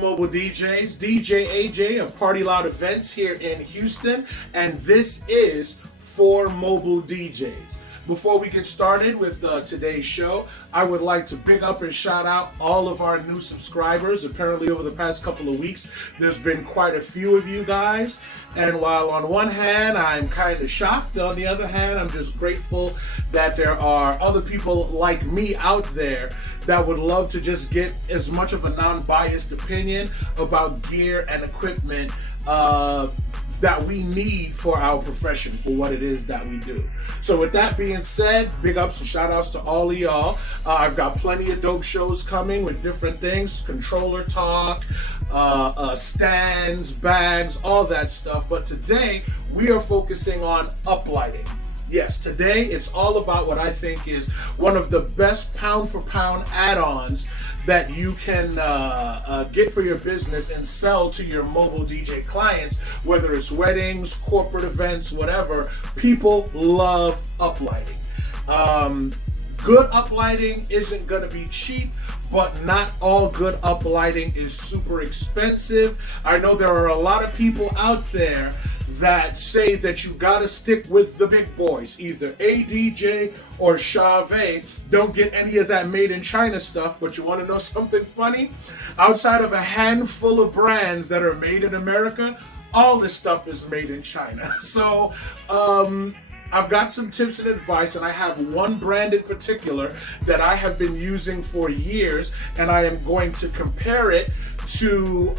mobile DJs, DJ AJ of Party Loud Events here in Houston, and this is For Mobile DJs. Before we get started with today's show, I would like to big up and shout out all of our new subscribers. Apparently over the past couple of weeks, there's been quite a few of you guys. And while on one hand, I'm kind of shocked, on the other hand, I'm just grateful that there are other people like me out there that would love to just get as much of a non-biased opinion about gear and equipment that we need for our profession, for what it is that we do. So with that being said, big ups and shout outs to all of y'all. I've got plenty of dope shows coming with different things, controller talk, stands, bags, all that stuff. But today we are focusing on uplighting. Yes, today it's all about what I think is one of the best pound for pound add-ons that you can get for your business and sell to your mobile DJ clients, whether it's weddings, corporate events, whatever. People love uplighting. Good uplighting isn't going to be cheap, but not all good uplighting is super expensive. I know there are a lot of people out there that say that you gotta stick with the big boys, either ADJ or Chave. Don't get any of that made in China stuff. But you want to know something funny? Outside of a handful of brands that are made in America, all this stuff is made in China. So I've got some tips and advice, and I have one brand in particular that I have been using for years, and I am going to compare it to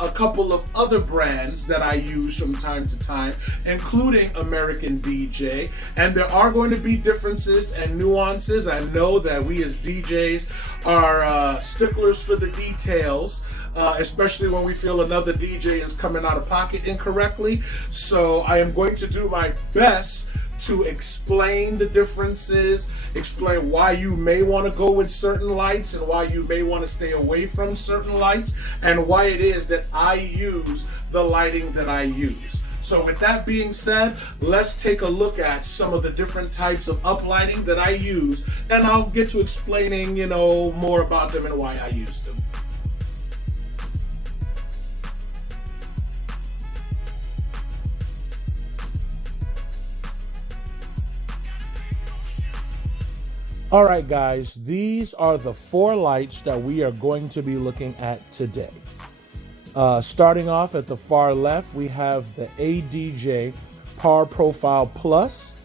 a couple of other brands that I use from time to time, including American DJ. And there are going to be differences and nuances. I know that we as DJs are sticklers for the details, especially when we feel another DJ is coming out of pocket incorrectly. So I am going to do my best to explain the differences, explain why you may want to go with certain lights and why you may want to stay away from certain lights, and why it is that I use the lighting that I use. So with that being said, let's take a look at some of the different types of uplighting that I use, and I'll get to explaining, more about them and why I use them. All right, guys, these are the 4 lights that we are going to be looking at today. Starting off at the far left, we have the ADJ Power Profile Plus.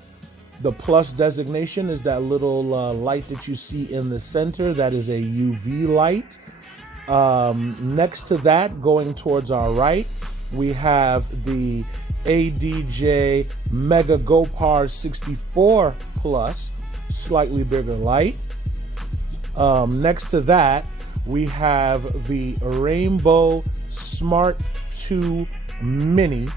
The plus designation is that little light that you see in the center. That is a UV light. Next to that, going towards our right, we have the ADJ Mega GoPar 64 Plus. Slightly bigger light. Next to that, we have the Rainbow Smart 2 Mini.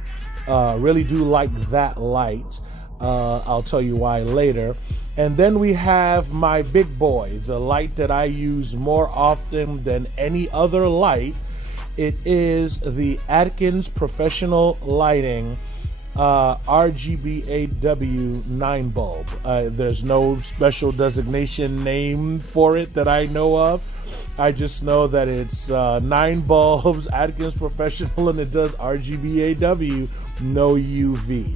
Really do like that light. I'll tell you why later. And then we have my big boy, the light that I use more often than any other light. It is the Add-ons Professional Lighting RGBAW 9 bulb. There's no special designation name for it that I know of. I just know that it's 9 bulbs, Add-ons Professional, and it does RGBAW, no UV.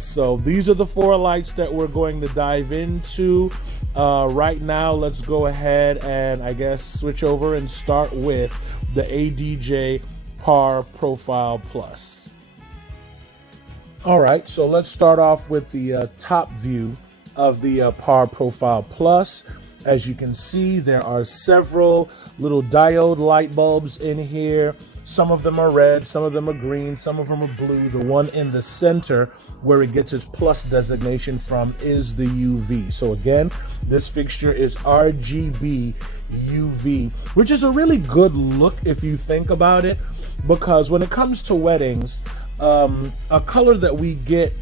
So these are the 4 lights that we're going to dive into. Right now, let's go ahead and I guess switch over and start with the ADJ Power Profile Plus. All right, so let's start off with the top view of the Power Profile Plus. As you can see, there are several little diode light bulbs in here. Some of them are red, some of them are green, some of them are blue. The one in the center where it gets its plus designation from is the UV. So again, this fixture is RGB UV, which is a really good look if you think about it, because when it comes to weddings, a color that we get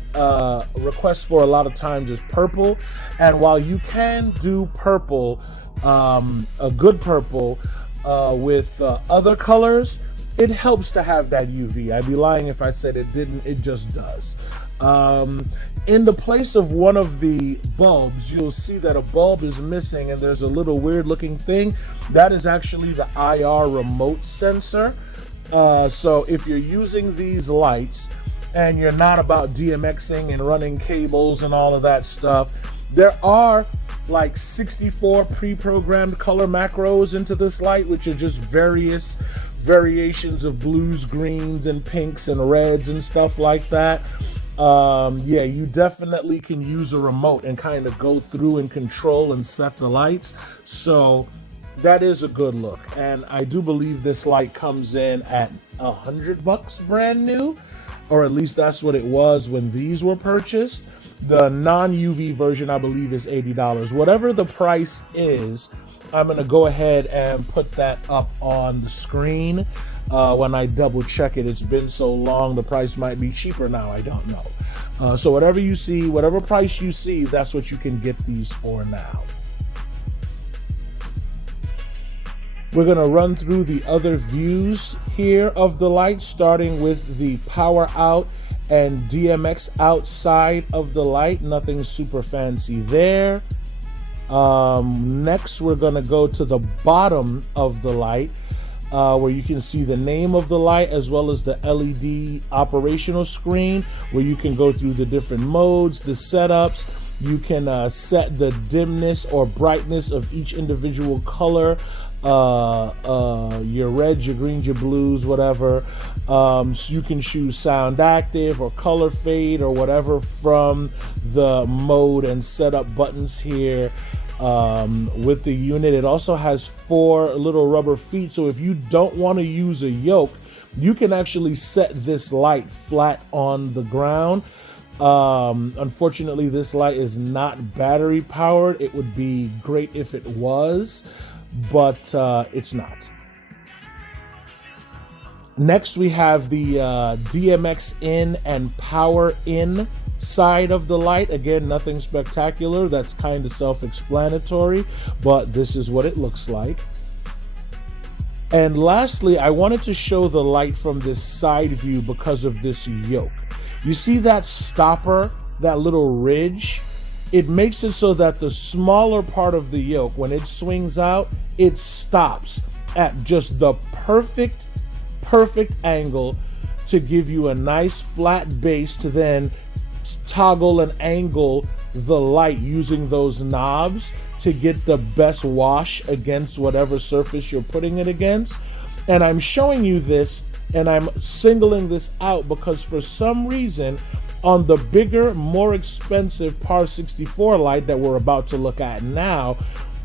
requests for a lot of times is purple. And while you can do purple, a good purple with other colors, it helps to have that UV. I'd be lying if I said it didn't. It just does. In the place of one of the bulbs, you'll see that a bulb is missing and there's a little weird looking thing. That is actually the IR remote sensor. So if you're using these lights and you're not about DMXing and running cables and all of that stuff, there are like 64 pre-programmed color macros into this light, which are just various variations of blues, greens, and pinks and reds and stuff like that. Yeah, you definitely can use a remote and kind of go through and control and set the lights. So that is a good look. And I do believe this light comes in at $100 brand new, or at least that's what it was when these were purchased. The non-UV version, I believe, is $80. Whatever the price is, I'm going to go ahead and put that up on the screen when I double check it. It's been so long, the price might be cheaper now. I don't know. So whatever you see, whatever price you see, that's what you can get these for now. We're going to run through the other views here of the light, starting with the power out and DMX outside of the light. Nothing super fancy there. Next, we're going to go to the bottom of the light, where you can see the name of the light as well as the LED operational screen, where you can go through the different modes, the setups. You can set the dimness or brightness of each individual color, your reds, your greens, your blues, whatever. So you can choose sound active or color fade or whatever from the mode and setup buttons here. With the unit, it also has 4 little rubber feet, so if you don't want to use a yoke, you can actually set this light flat on the ground. Unfortunately, this light is not battery powered. It would be great if it was, but it's not. Next, we have the DMX in and power in side of the light. Again, nothing spectacular. That's kind of self-explanatory, but this is what it looks like. And lastly, I wanted to show the light from this side view because of this yoke. You see that stopper, that little ridge? It makes it so that the smaller part of the yoke, when it swings out, it stops at just the perfect angle to give you a nice flat base to then toggle and angle the light using those knobs to get the best wash against whatever surface you're putting it against. And I'm showing you this and I'm singling this out because for some reason on the bigger, more expensive Par 64 light that we're about to look at now,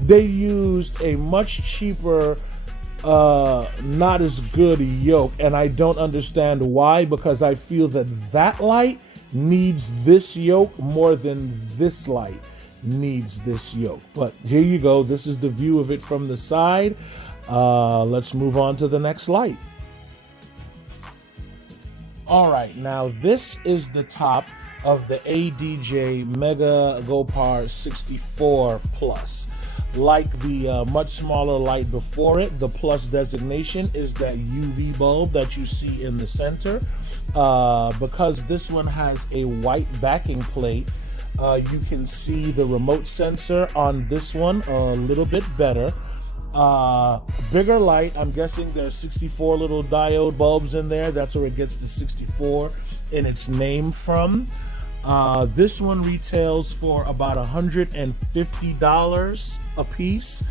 they used a much cheaper, not as good yoke, and I don't understand why, because I feel that that light needs this yoke more than this light needs this yoke. But here you go. This is the view of it from the side. Let's move on to the next light. All right, now this is the top of the ADJ Mega GoPar 64 Plus. Like the much smaller light before it, the Plus designation is that UV bulb that you see in the center. Because this one has a white backing plate, you can see the remote sensor on this one a little bit better. Bigger light, I'm guessing there's 64 little diode bulbs in there. That's where it gets the 64 in its name from. This one retails for about $150 a piece.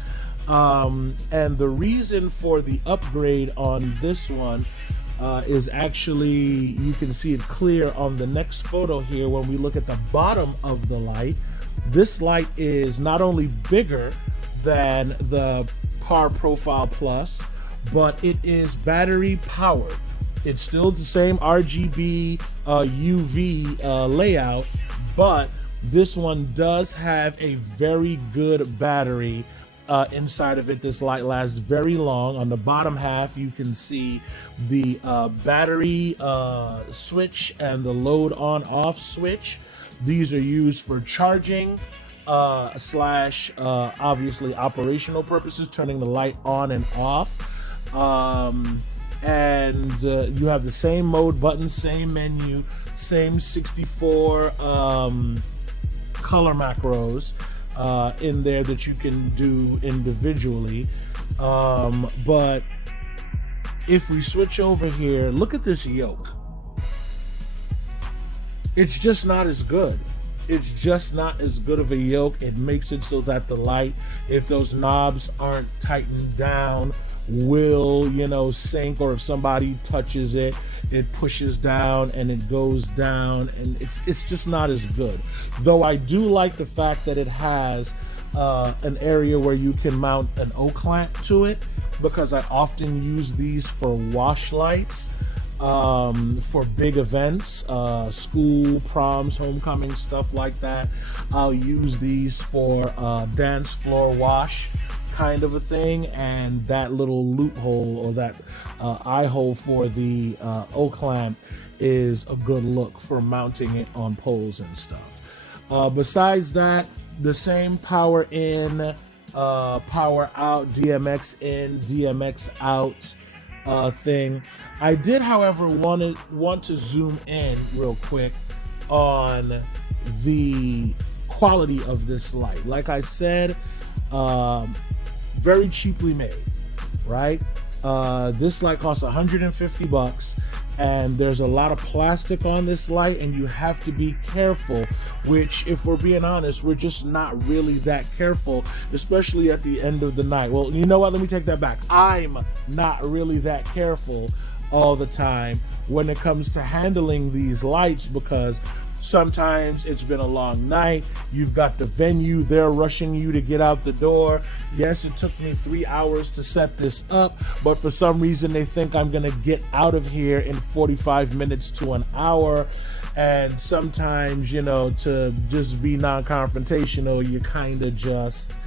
And the reason for the upgrade on this one is actually, you can see it clear on the next photo here. When we look at the bottom of the light, this light is not only bigger than the Par Profile Plus, but it is battery powered. It's still the same RGB UV layout, but this one does have a very good battery inside of it. This light lasts very long. On the bottom half, you can see the battery switch and the load on off switch. These are used for charging slash obviously operational purposes, turning the light on and off. and you have the same mode button, same menu, same 64 color macros in there that you can do individually. But if we switch over here, look at this yoke. It's just not as good. It's just not as good of a yoke. It makes it so that the light, if those knobs aren't tightened down, will, sink, or if somebody touches it, it pushes down and it goes down, and it's just not as good. Though I do like the fact that it has an area where you can mount an O-clamp to it, because I often use these for wash lights. For big events, school, proms, homecoming, stuff like that. I'll use these for dance floor wash kind of a thing, and that little loophole, or that eye hole for the O-clamp, is a good look for mounting it on poles and stuff. Besides that, the same power in, power out, DMX in, DMX out thing. I did, however, want to zoom in real quick on the quality of this light. Like I said, very cheaply made, right? This light costs $150, and there's a lot of plastic on this light, and you have to be careful, which, if we're being honest, we're just not really that careful, especially at the end of the night. Well, you know what? Let me take that back. I'm not really that careful all the time when it comes to handling these lights, because sometimes it's been a long night. You've got the venue, they're rushing you to get out the door. Yes, it took me 3 hours to set this up, but for some reason they think I'm gonna get out of here in 45 minutes to an hour. And sometimes, to just be non-confrontational, you kind of just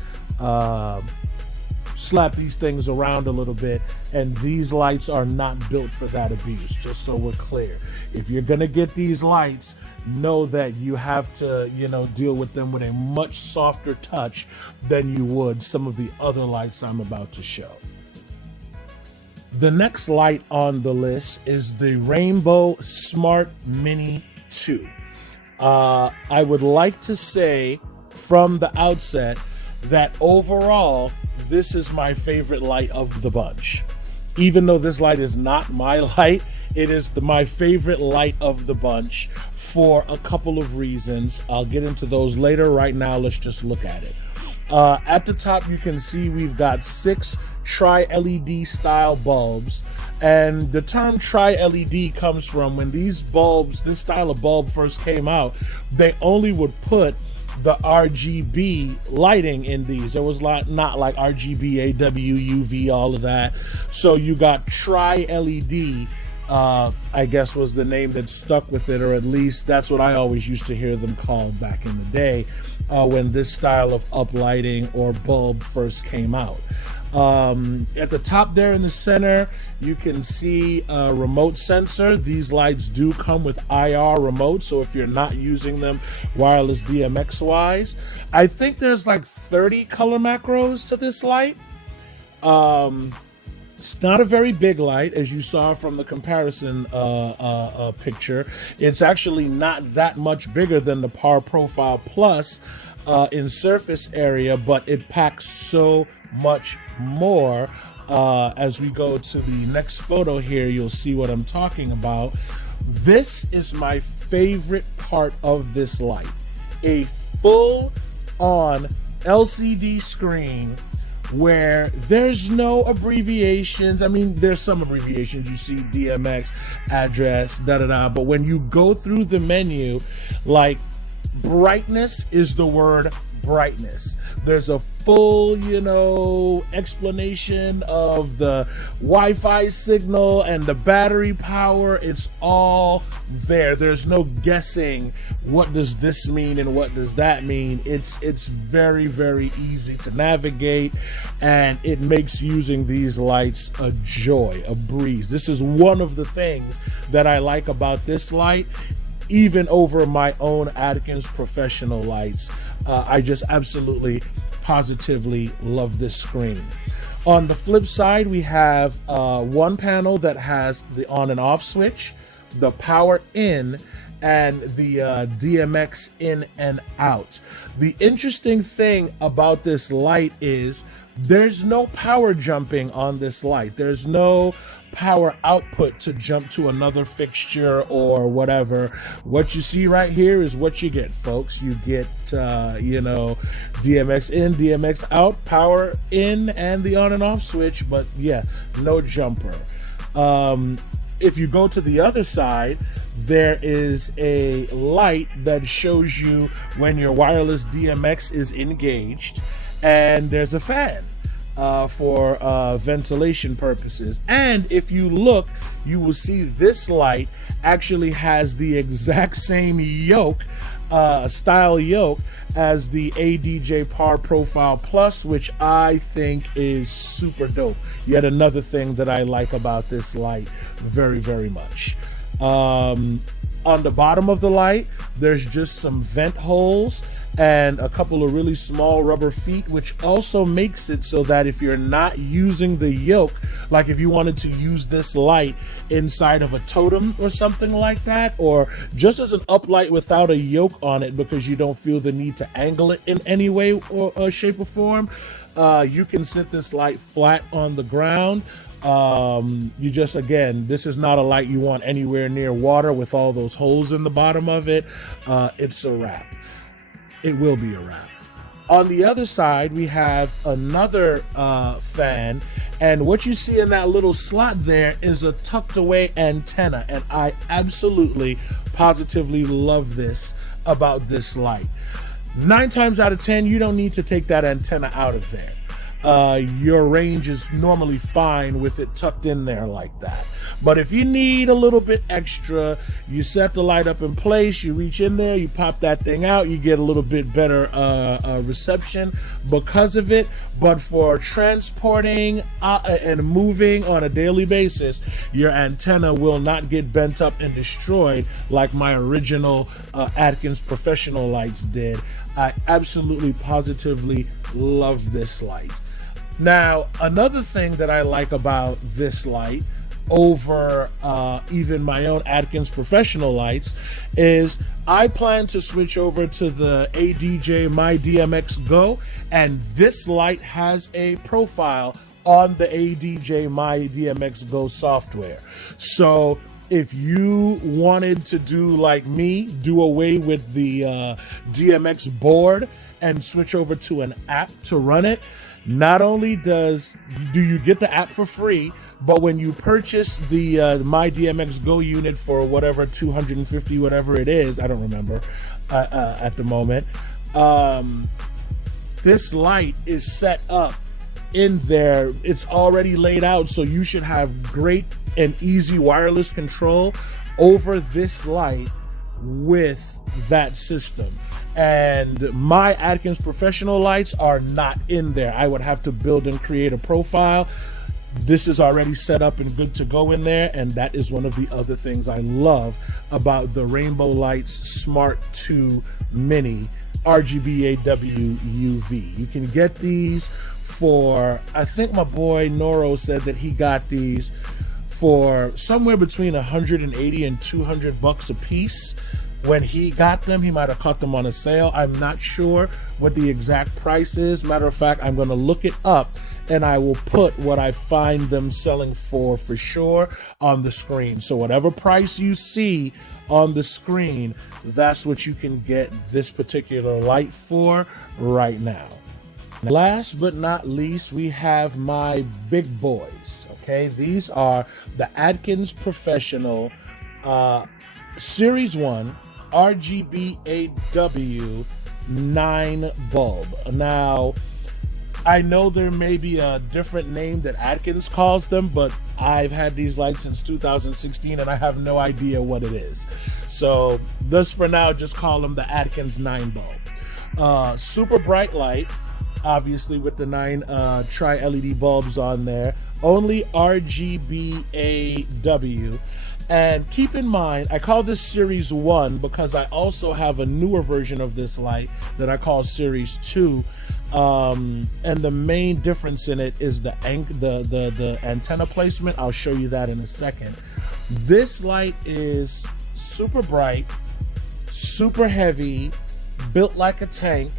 slap these things around a little bit, and these lights are not built for that abuse, just so we're clear. If you're gonna get these lights, know that you have to, deal with them with a much softer touch than you would some of the other lights I'm about to show. The next light on the list is the Rainbow Smart Mini 2. I would like to say from the outset that overall, this is my favorite light of the bunch. Even though this light is not my light, it is my favorite light of the bunch for a couple of reasons. I'll get into those later. Right now, let's just look at it. At the top, you can see we've got 6 tri-LED style bulbs. And the term tri-LED comes from when these bulbs, this style of bulb first came out, they only would put the RGB lighting in these. There was not like RGB, AW, UV, all of that. So you got tri-LED, I guess was the name that stuck with it, or at least that's what I always used to hear them called back in the day when this style of uplighting or bulb first came out. At the top there in the center, you can see a remote sensor. These lights do come with IR remote, so if you're not using them wireless DMX wise, I think there's like 30 color macros to this light. It's not a very big light, as you saw from the comparison picture. It's actually not that much bigger than the Power Profile Plus in surface area, but it packs so much more. As we go to the next photo here, you'll see what I'm talking about. This is my favorite part of this light. A full-on LCD screen where there's no abbreviations. I mean, there's some abbreviations. You see DMX, address, da-da-da. But when you go through the menu, like, brightness is the word brightness. There's a full, explanation of the Wi-Fi signal and the battery power. It's all there. There's no guessing what does this mean and what does that mean. It's very, very easy to navigate, and it makes using these lights a joy, a breeze. This is one of the things that I like about this light, even over my own Atkins professional lights. I just absolutely, positively love this screen. On the flip side, we have one panel that has the on and off switch, the power in, and the DMX in and out. The interesting thing about this light is there's no power jumping on this light. There's no power output to jump to another fixture or whatever. What you see right here is what you get, folks. You get, DMX in, DMX out, power in, and the on and off switch, but yeah, no jumper. If you go to the other side, there is a light that shows you when your wireless DMX is engaged, and there's a fan for ventilation purposes. And if you look, you will see this light actually has the exact same yoke, style yoke, as the ADJ Par Profile Plus, which I think is super dope. Yet another thing that I like about this light very, very much. On the bottom of the light, there's just some vent holes and a couple of really small rubber feet, which also makes it so that if you're not using the yoke, like if you wanted to use this light inside of a totem or something like that, or just as an uplight without a yoke on it because you don't feel the need to angle it in any way or shape or form, you can sit this light flat on the ground. You just, again, this is not a light you want anywhere near water with all those holes in the bottom of it. It's a wrap. It will be a wrap. On the other side, we have another fan, and what you see in that little slot there is a tucked away antenna, and I absolutely, positively love this about this light. 9 times out of 10, you don't need to take that antenna out of there. Your range is normally fine with it tucked in there like that. But if you need a little bit extra, you set the light up in place, you reach in there, you pop that thing out, you get a little bit better reception because of it. But for transporting and moving on a daily basis, your antenna will not get bent up and destroyed like my original Atkins Professional lights did. I absolutely, positively love this light. Now, another thing that I like about this light over even my own Atkins Professional lights is I plan to switch over to the ADJ My DMX Go, and this light has a profile on the ADJ My DMX Go software. So if you wanted to do like me, do away with the DMX board and switch over to an app to run it, not only do you get the app for free, but when you purchase the My DMX Go unit for whatever, 250, whatever it is, I don't remember at the moment, this light is set up in there. It's already laid out, so you should have great and easy wireless control over this light with that system. And my Atkins Professional lights are not in there. I would have to build and create a profile. This is already set up and good to go in there, and that is one of the other things I love about the Rainbow Lights Smart 2 Mini RGB AW UV. You can get these for, I think my boy Noro said that he got these for somewhere between 180 and 200 bucks a piece. When he got them, he might have caught them on a sale. I'm not sure what the exact price is. Matter of fact, I'm going to look it up and I will put what I find them selling for sure on the screen. So whatever price you see on the screen, that's what you can get this particular light for right now. Last but not least, we have my big boys. Okay, these are the Atkins Professional Series 1 RGB-AW 9 bulb. Now, I know there may be a different name that Atkins calls them, but I've had these lights since 2016 and I have no idea what it is. So just for now, just call them the Atkins 9 bulb. Super bright light, obviously with the 9 tri-LED bulbs on there. Only RGB-AW. And keep in mind, I call this Series 1 because I also have a newer version of this light that I call Series 2. And the main difference in it is the antenna placement. I'll show you that in a second. This light is super bright, super heavy, built like a tank.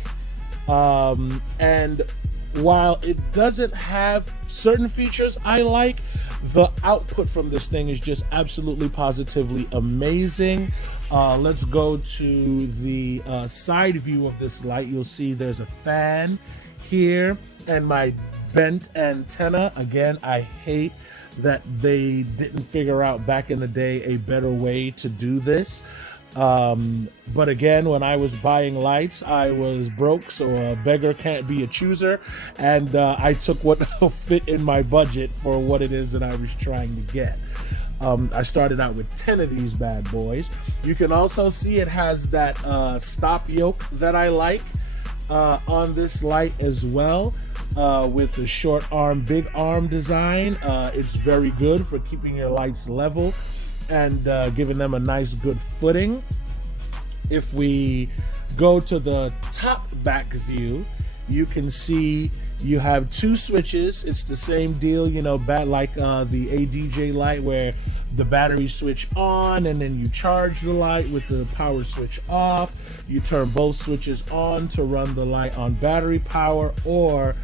And while it doesn't have certain features I like, the output from this thing is just absolutely positively amazing. Let's go to the side view of this light. You'll see there's a fan here and my bent antenna. Again, I hate that they didn't figure out back in the day a better way to do this. But again, when I was buying lights, I was broke, so a beggar can't be a chooser, and I took what fit in my budget for what it is that I was trying to get. I started out with 10 of these bad boys. You can also see it has that stop yoke that I like on this light as well, with the short arm, big arm design. It's very good for keeping your lights level and giving them a nice good footing. If we go to the top back view, you can see you have two switches. It's the same deal, you know, like the ADJ light where the battery switch on and then you charge the light with the power switch off. You turn both switches on to run the light on battery power, or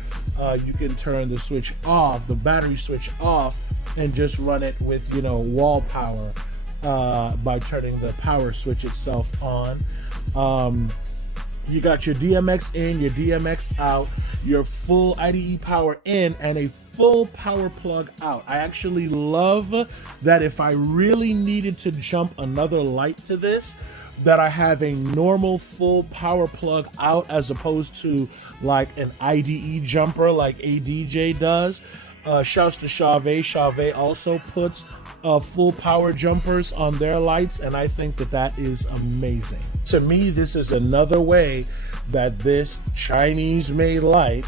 you can turn the switch off, the battery switch off, and just run it with, you know, wall power by turning the power switch itself on. You got your DMX in, your DMX out, your full IDE power in, and a full power plug out. I actually love that if I really needed to jump another light to this, that I have a normal full power plug out as opposed to like an IDE jumper like ADJ does. Shouts to Chauvet. Chauvet also puts full power jumpers on their lights, and I think that that is amazing. To me, this is another way that this Chinese made light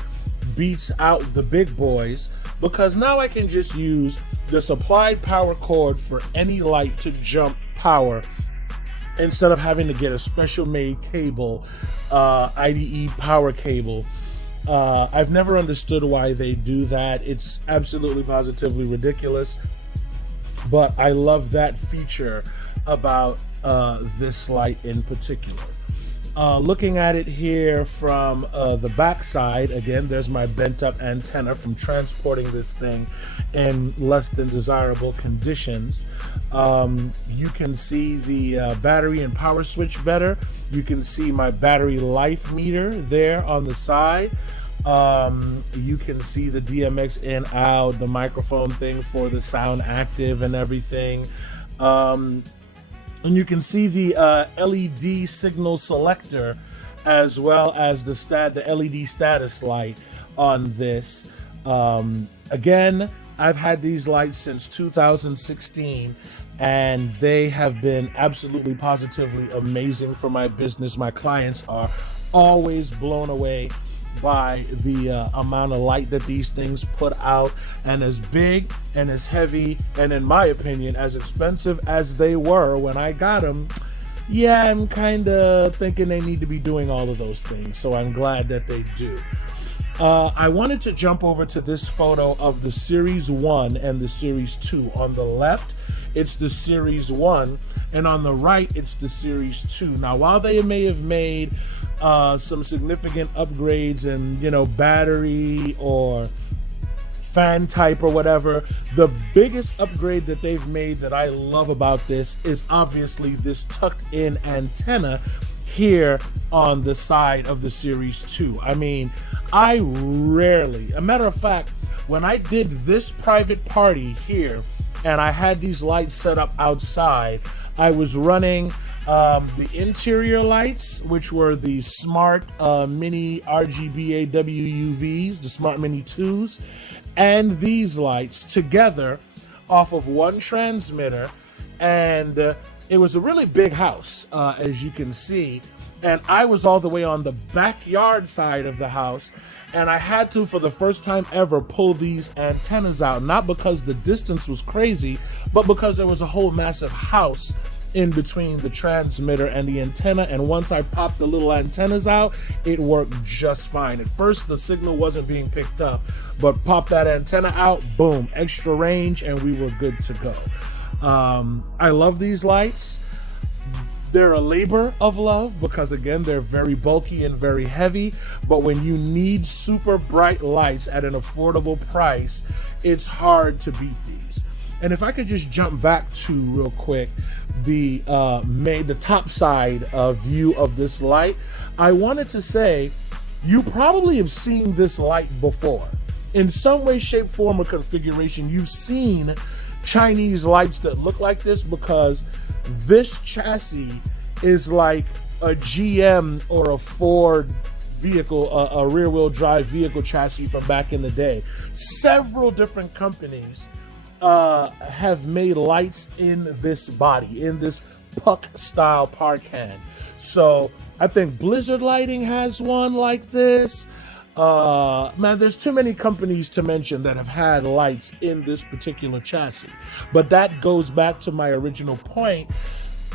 beats out the big boys, because now I can just use the supplied power cord for any light to jump power instead of having to get a special made cable, IDE power cable. I've never understood why they do that. It's absolutely positively ridiculous, but I love that feature about this light in particular. Looking at it here from the back side, again, there's my bent up antenna from transporting this thing in less than desirable conditions. You can see the battery and power switch better. You can see my battery life meter there on the side. You can see the DMX in, out, the microphone thing for the sound active and everything. And you can see the LED signal selector, as well as the LED status light on this. Again, I've had these lights since 2016, and they have been absolutely positively amazing for my business. My clients are always blown away by the amount of light that these things put out, and as big and as heavy and, in my opinion, as expensive as they were when I got them. Yeah, I'm kind of thinking they need to be doing all of those things, so I'm glad that they do. I wanted to jump over to this photo of the Series 1 and the Series 2. On the left, it's the Series 1, and on the right, it's the Series 2. Now, while they may have made some significant upgrades in, you know, battery or fan type or whatever, the biggest upgrade that they've made that I love about this is obviously this tucked in antenna here on the side of the Series 2. I mean, I rarely, a matter of fact, when I did this private party here and I had these lights set up outside, I was running the interior lights, which were the Smart Mini RGBA WUVs, the Smart Mini 2s, and these lights together off of one transmitter. And it was a really big house, as you can see. And I was all the way on the backyard side of the house, and I had to, for the first time ever, pull these antennas out, not because the distance was crazy, but because there was a whole massive house in between the transmitter and the antenna. And once I popped the little antennas out, it worked just fine. At first the signal wasn't being picked up, but pop that antenna out, boom, extra range, and we were good to go. I love these lights. They're a labor of love because, again, they're very bulky and very heavy, but when you need super bright lights at an affordable price, it's hard to beat these. And if I could just jump back to real quick the top side view of this light, I wanted to say you probably have seen this light before. In some way, shape, form, or configuration, you've seen Chinese lights that look like this, because this chassis is like a GM or a Ford vehicle, a rear-wheel drive vehicle chassis from back in the day. Several different companies have made lights in this body, in this puck style park hand. So I think Blizzard Lighting has one like this. Man, there's too many companies to mention that have had lights in this particular chassis. But that goes back to my original point.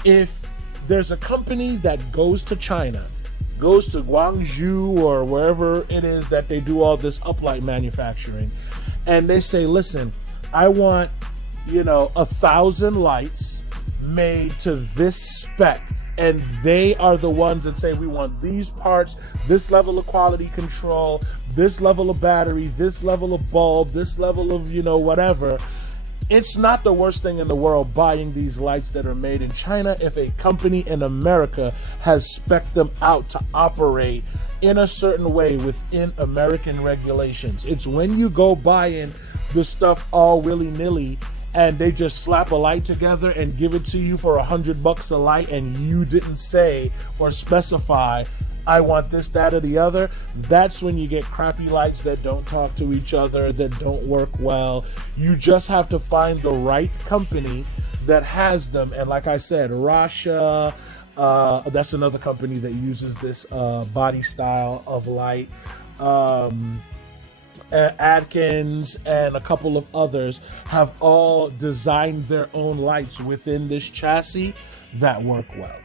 If there's a company that goes to China, goes to Guangzhou or wherever it is that they do all this uplight manufacturing, and they say, listen, I want, 1,000 lights made to this spec. And they are the ones that say, we want these parts, this level of quality control, this level of battery, this level of bulb, this level of, whatever. It's not the worst thing in the world buying these lights that are made in China if a company in America has spec'd them out to operate in a certain way within American regulations. It's when you go buying the stuff all willy-nilly and they just slap a light together and give it to you for $100 a light, and you didn't say or specify, I want this, that, or the other. That's when you get crappy lights that don't talk to each other, that don't work well. You just have to find the right company that has them. And like I said, Rasha, that's another company that uses this body style of light. Add-ons and a couple of others have all designed their own lights within this chassis that work well.